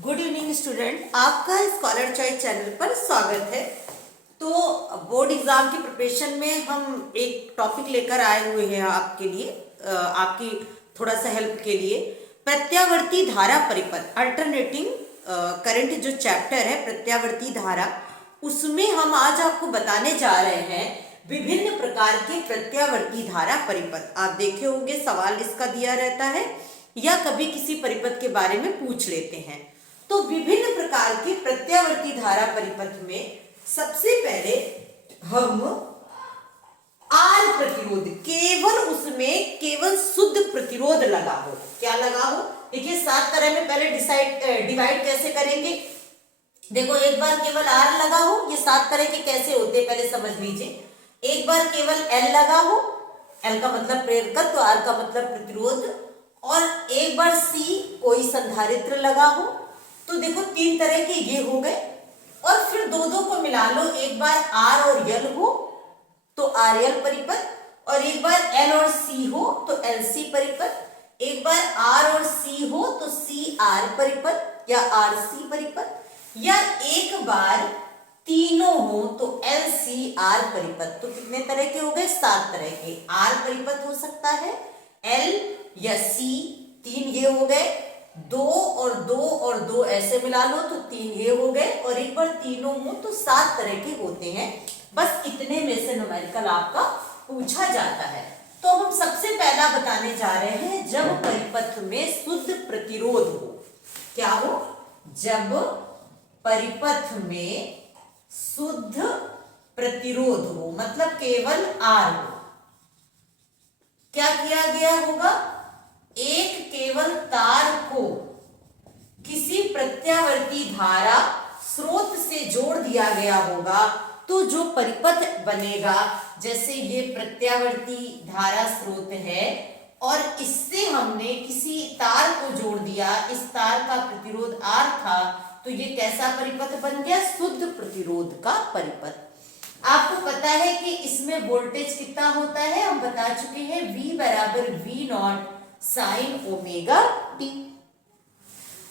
Good evening student, आपका scholar choice channel पर स्वागत है। तो बोर्ड एग्जाम की प्रिपरेशन में हम एक टॉपिक लेकर आए हुए हैं आपके लिए, आपकी थोड़ा सा हेल्प के लिए। प्रत्यावर्ती धारा परिपथ, अल्टरनेटिंग करंट जो चैप्टर है प्रत्यावर्ती धारा, उसमें हम आज आपको बताने जा रहे हैं विभिन्न प्रकार के प्रत्यावर्ती धारा परिपथ। आप देखे होंगे सवाल इसका दिया रहता है या कभी किसी परिपथ के बारे में पूछ लेते हैं। तो विभिन्न प्रकार के प्रत्यावर्ती धारा परिपथ में सबसे पहले हम आर प्रतिरोध, केवल उसमें केवल शुद्ध प्रतिरोध लगा हो। क्या लगा हो? देखिए 7 तरह में पहले डिवाइड कैसे करेंगे। देखो, एक बार केवल आर लगा हो, ये 7 तरह के कैसे होते हैं पहले समझ लीजिए। एक बार केवल एल लगा हो, एल का मतलब प्रेरकत्व, आर का मतलब प्रतिरोध, और एक बार सी कोई संधारित्र लगा हो। तो देखो 3 तरह के ये हो गए, और फिर दो को मिला लो। एक बार आर और एल हो तो आर एल परिपथ, और एक बार एल और सी हो तो एल सी परिपथ, एक बार आर और सी हो तो सी आर परिपथ या आर सी परिपथ, या एक बार तीनों हो तो एल सी आर परिपथ। तो कितने तरह के हो गए? 7 तरह के। आर परिपथ हो सकता है, एल या सी, 3 ये हो गए, 2 और 2 और 2 ऐसे मिला लो तो 3 ये हो गए, और एक बार तीनों हो तो 7 तरह के होते हैं। बस इतने में से न्यूमेरिकल आपका पूछा जाता है। तो हम सबसे पहला बताने जा रहे हैं जब परिपथ में शुद्ध प्रतिरोध हो। क्या हो? जब परिपथ में शुद्ध प्रतिरोध हो, मतलब केवल आर हो। क्या किया गया होगा? एक केवल तार को किसी प्रत्यावर्ती धारा स्रोत से जोड़ दिया गया होगा, तो जो परिपथ बनेगा, जैसे ये प्रत्यावर्ती धारा स्रोत है और इससे हमने किसी तार को जोड़ दिया, इस तार का प्रतिरोध R था, तो ये कैसा परिपथ बन गया? शुद्ध प्रतिरोध का परिपथ। आपको पता है कि इसमें वोल्टेज कितना होता है, हम बता चुके हैं, V बराबर V not sine omega T.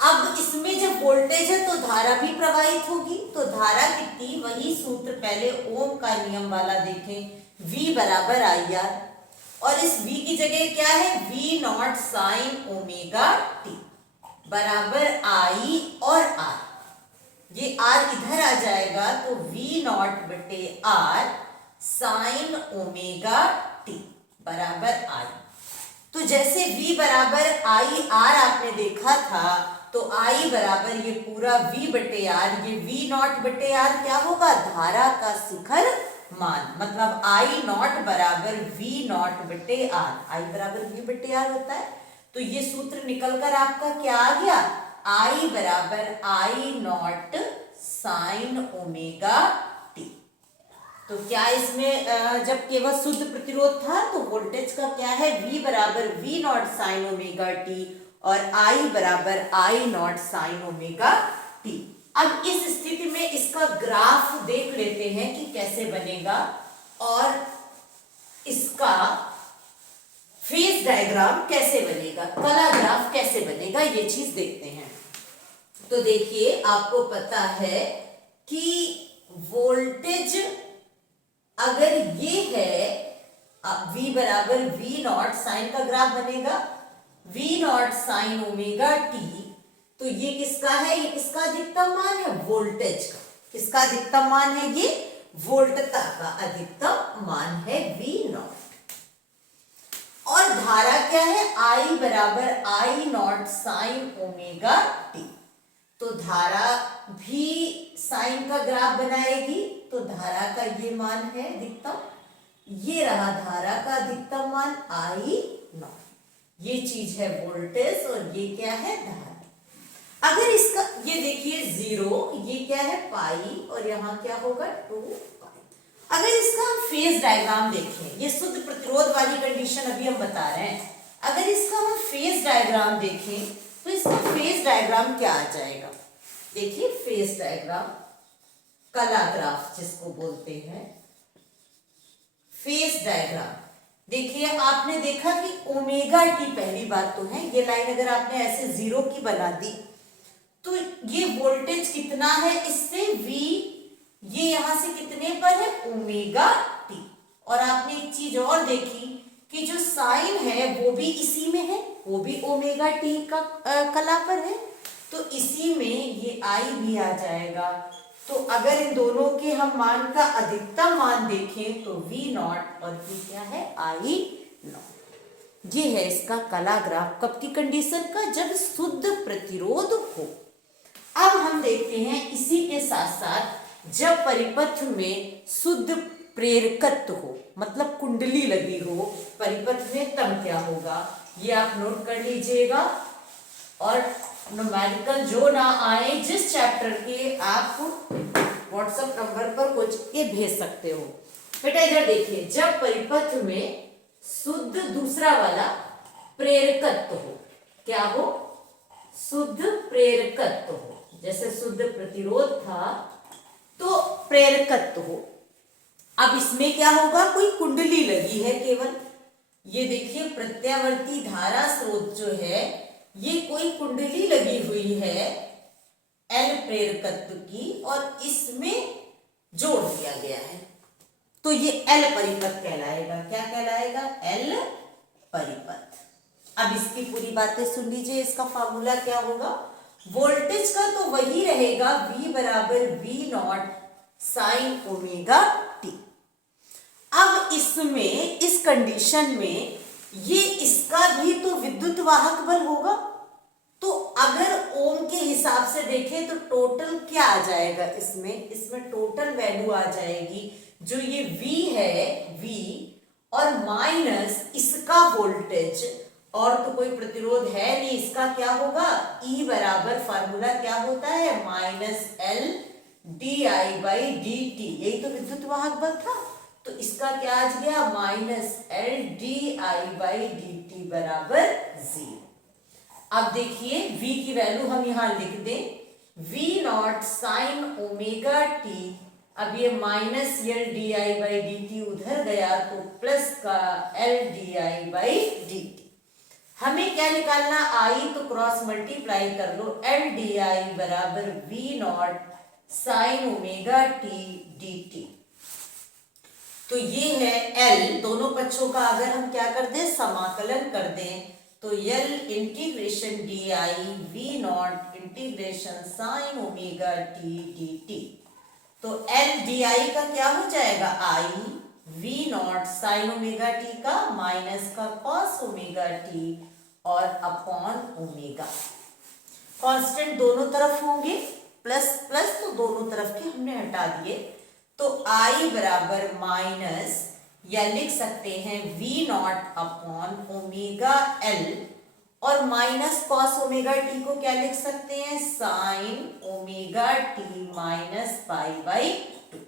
अब इसमें जब वोल्टेज है तो धारा भी प्रवाहित होगी, तो धारा कितनी? वही सूत्र पहले ओम का नियम वाला देखें, V बराबर आई आर, और इस V की जगह क्या है? V not sine omega T बराबर आई और आर। ये आर इधर आ जाएगा तो V नॉट बटे आर साइन ओमेगा टी बराबर आई। तो जैसे V बराबर आई आर आपने देखा था, तो I बराबर ये पूरा V बटे आर, ये V नॉट बटे आर क्या होगा? धारा का शिखर मान, मतलब I नॉट बराबर V नॉट बटे आर, I बराबर V बटे आर होता है। तो ये सूत्र निकलकर आपका क्या आ गया? I बराबर I not sine omega T. तो क्या इसमें जब केवल शुद्ध प्रतिरोध था तो वोल्टेज का क्या है? V बराबर V not sine omega t और I बराबर I not sine omega T. अब इस स्थिति में इसका ग्राफ देख लेते हैं कि कैसे बनेगा, और इसका फेज डायग्राम कैसे बनेगा, कला ग्राफ कैसे बनेगा, ये चीज देखते हैं। तो देखिए, आपको पता है कि वोल्टेज अगर ये है, V बराबर V नॉट, साइन का ग्राफ बनेगा V not sine omega T, तो ये किसका है? ये किसका अधिकतम मान है? वोल्टेज का। किसका अधिकतम मान है? ये वोल्टता का अधिकतम मान है V नॉट। और धारा क्या है? I बराबर I not sine omega T. तो धारा भी साइन का ग्राफ बनाएगी, तो धारा का ये मान है अधिकतम, ये रहा धारा का अधिकतम मान I नॉट। ये चीज है वोल्टेज और ये क्या है? धारा। अगर इसका ये देखिए 0, ये क्या है? पाई, और यहाँ क्या होगा? 2 पाई। अगर इसका हम फेज डायग्राम देखें, ये शुद्ध प्रतिरोध वाली कंडीशन अभी हम बता रहे हैं, अगर इसका हम फेज डायग्राम देखें तो इसका फेज डायग्राम क्या आ जाएगा? देखिए फेज डायग्राम, कला ग्राफ जिसको बोलते हैं, फेज डायग्राम। देखिए आपने देखा कि ओमेगा टी पहली बात तो है, ये लाइन अगर आपने ऐसे 0 की बना दी तो ये वोल्टेज कितना है इससे V, ये यहां से कितने पर है ओमेगा टी। और आपने एक चीज और देखी कि जो साइन है वो भी इसी में है, वो भी ओमेगा टी का कला पर है, तो इसी में ये आई भी आ जाएगा। तो अगर इन दोनों के हम मान का अधिकतम मान देखें तो V नॉट और ये क्या है आई नॉट। ये है इसका कला ग्राफ, कब की कंडीशन का, जब शुद्ध प्रतिरोध हो। अब हम देखते हैं इसी के साथ साथ जब परिपथ में शुद्ध प्रेरकत्व हो, मतलब कुंडली लगी हो परिपथ में, तब क्या होगा, ये आप नोट कर लीजिएगा। और न्यूमेरिकल जो ना आए जिस चैप्टर के, आप व्हाट्सएप नंबर पर कुछ के भेज सकते हो। बेटा इधर देखिए, जब परिपथ में शुद्ध दूसरा वाला प्रेरकत्व हो, क्या हो, शुद्ध प्रेरकत्व हो, जैसे शुद्ध प्रतिरोध था तो प्रेरकत्व हो। अब इसमें क्या होगा, कोई कुंडली लगी है केवल, ये देखिए प्रत्यावर्ती धारा स्रोत जो है ये कोई कुंडली लगी हुई है L प्रेरकत्व की, और इसमें जोड़ दिया गया है, तो ये L परिपथ कहलाएगा। क्या कहलाएगा, L परिपथ। अब इसकी पूरी बातें सुन लीजिए, इसका फार्मूला क्या होगा, वोल्टेज का तो वही रहेगा V बराबर V not sine omega T. अब इसमें इस कंडीशन में ये इसका भी तो विद्युत वाहक बल होगा, तो अगर ओम के हिसाब से देखें तो टोटल क्या आ जाएगा, इसमें टोटल वैल्यू आ जाएगी जो ये V है, V और माइनस इसका वोल्टेज, और तो कोई प्रतिरोध है नहीं, इसका क्या होगा, E बराबर फार्मूला क्या होता है, minus L D I by D T, यही तो विद्युत वाहक बल था, तो इसका क्या आ गया, minus L D I by D T बराबर 0। अब देखिए V की वैल्यू हम यहां लिख दें, V not sine omega T, अब ये minus L D I by D T उधर गया तो प्लस का L D I by D T. हमें क्या निकालना, I तो क्रॉस मल्टीप्लाई कर लो, एल डी आई बराबर V not sine omega t d t. तो ये है L, दोनों पक्षों का अगर हम क्या कर दें, समाकलन कर दें, तो L integration d i V not integration sine omega t d t. तो L डी आई का क्या हो जाएगा, I V not sine omega t का माइनस का कॉस ओमेगा टी और अपॉन ओमेगा। कांस्टेंट दोनों तरफ होंगे, प्लस प्लस तो दोनों तरफ के हमने हटा दिए, तो I बराबर माइनस, या लिख सकते हैं V not upon omega L, और माइनस कॉस ओमेगा टी को क्या लिख सकते हैं, sine omega t minus pi by 2,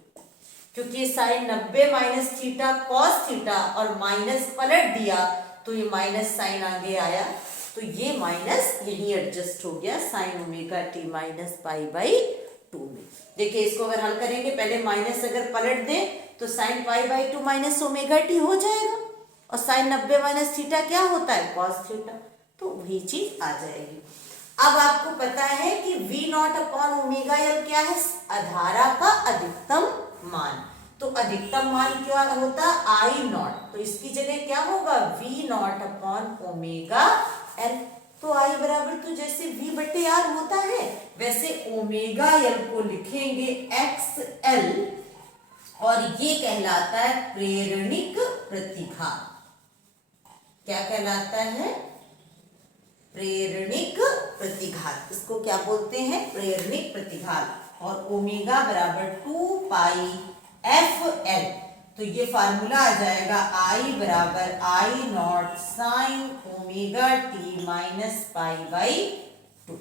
क्योंकि sine 90 minus theta cos theta और माइनस पलट दिया तो ये माइनस साइन आगे आया, तो ये माइनस यही एडजस्ट हो गया sign omega t minus pi by 2 में। देखिए इसको अगर हल करेंगे, पहले माइनस अगर पलट दें तो sine pi by 2 minus omega T हो जाएगा, और साइन 90 माइनस थीटा क्या होता है, कॉस थीटा, तो वही चीज आ जाएगी। अब आपको पता है कि V not upon omega L क्या है, धारा का अधिकतम मान, तो अधिकतम मान क्या होता है, I नॉट, तो इसकी जगह क्या होगा, V not upon omega L. तो I बराबर तो जैसे V बटे R होता है वैसे ओमेगा एल को लिखेंगे XL, और ये कहलाता है प्रेरणिक प्रतिघात। क्या कहलाता है, प्रेरणिक प्रतिघात, इसको क्या बोलते हैं, प्रेरणिक प्रतिघात। और ओमेगा बराबर 2 पाई FL, तो ये फार्मूला आ जाएगा I बराबर I not sine omega t minus pi by 2।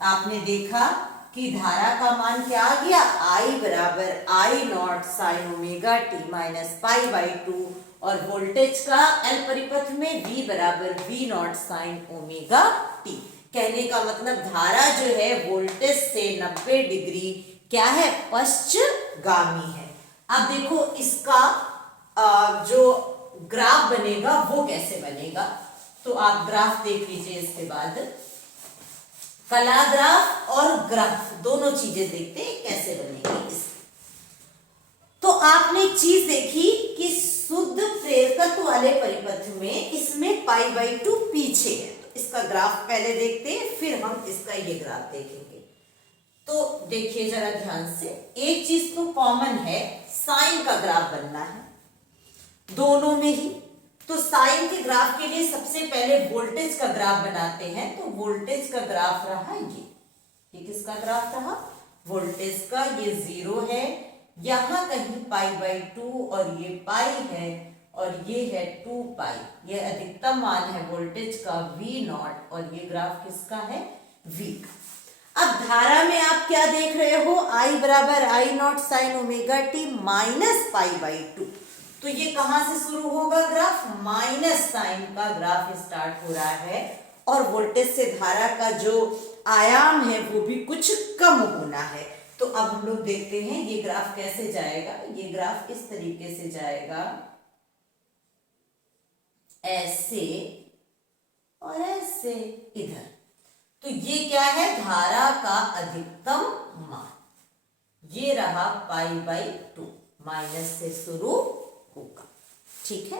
आपने देखा कि धारा का मान क्या आ गया, I बराबर I not sine omega t minus pi by 2, और वोल्टेज का L परिपथ में V बराबर V not sine omega T. कहने का मतलब धारा जो है वोल्टेज से 90 डिग्री क्या है, पश्चगामी है। अब देखो इसका जो ग्राफ बनेगा वो कैसे बनेगा, तो आप ग्राफ देख लीजिए इसके बाद। कलाग्राफ और ग्राफ दोनों चीजें देखते हैं कैसे बनेगी इस। तो आपने एक चीज देखी कि शुद्ध प्रेरकत्व वाले परिपथ में इसमें π/2 पीछे है, तो इसका ग्राफ पहले देखते हैं, फिर हम इसका ये ग्राफ देखेंगे। तो देखिए जरा ध्यान से, एक चीज तो कॉमन है, साइन का ग्राफ बनना है दोनों में ही। तो साइन के ग्राफ के लिए सबसे पहले वोल्टेज का ग्राफ बनाते हैं। तो वोल्टेज का ग्राफ रहा ये किसका ग्राफ रहा? वोल्टेज का। ये 0 है, यहां कहीं π/2 और ये पाई है और ये है 2π। ये अधिकतम मान है वोल्टेज का V0 और ये ग्राफ किसका है? V का। अब धारा में आप क्या देख रहे हो? I बराबर I0 sin omega t minus π/2। तो ये कहां से शुरू होगा ग्राफ? माइनस साइन का ग्राफ स्टार्ट हो रहा है और वोल्टेज से धारा का जो आयाम है वो भी कुछ कम होना है। तो अब हम लोग देखते हैं ये ग्राफ कैसे जाएगा। ये ग्राफ इस तरीके से जाएगा, ऐसे और ऐसे इधर। तो ये क्या है? धारा का अधिकतम मान। ये रहा π/2, माइनस से शुरू होगा, ठीक है।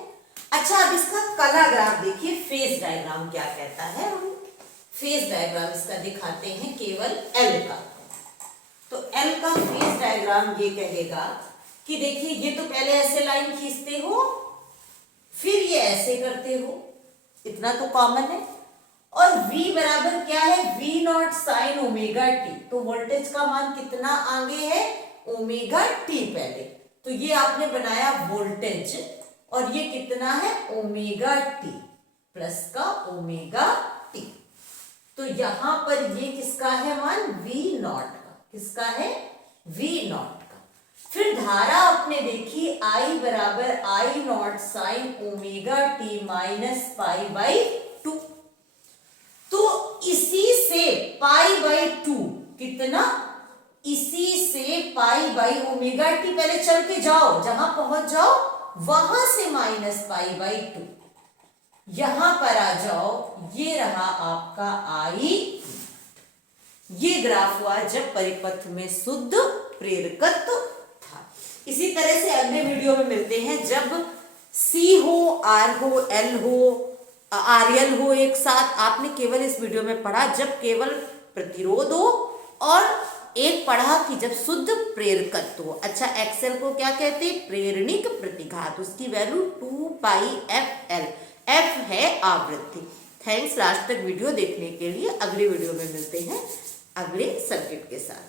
अच्छा, अब इसका कला ग्राफ देखिए, फेज डायग्राम क्या कहता है। हम फेज डायग्राम इसका दिखाते हैं केवल L का। तो L का फेज डायग्राम ये कहेगा कि देखिए ये तो पहले ऐसे लाइन खींचते हो, फिर ये ऐसे करते हो, इतना तो कॉमन है। और V बराबर क्या है? V0 sin omega t। तो वोल्टेज का मान कितना आगे है? ओमेगा t पहले। तो ये आपने बनाया वोल्टेज और ये कितना है? ओमेगा t प्लस का ओमेगा t। तो यहां पर ये किसका है मान? V0 का। किसका है? V0 का। फिर धारा आपने देखी I बराबर I0 sin omega t minus π/2। तो इसी से π/2 कितना? इसी से π/ओमेगा t, पहले चल के जाओ, जहां पहुंच जाओ वहां से माइनस π/2, यहां पर आ जाओ। ये रहा आपका I। ये ग्राफ हुआ जब परिपथ में शुद्ध प्रेरकत्व था। इसी तरह से अगले वीडियो में मिलते हैं, जब C हो, R हो, L हो, RL हो एक साथ। आपने केवल इस वीडियो में पढ़ा जब केवल प्रतिरोध हो, और एक पढ़ा कि जब शुद्ध प्रेरकत्व हो। अच्छा, एक्सएल को क्या कहते हैं? प्रेरणिक प्रतिघात। उसकी वैल्यू 2πfL। F है आवृत्ति। थैंक्स लास्ट तक वीडियो देखने के लिए। अगले वीडियो में मिलते हैं अगले सर्किट के साथ।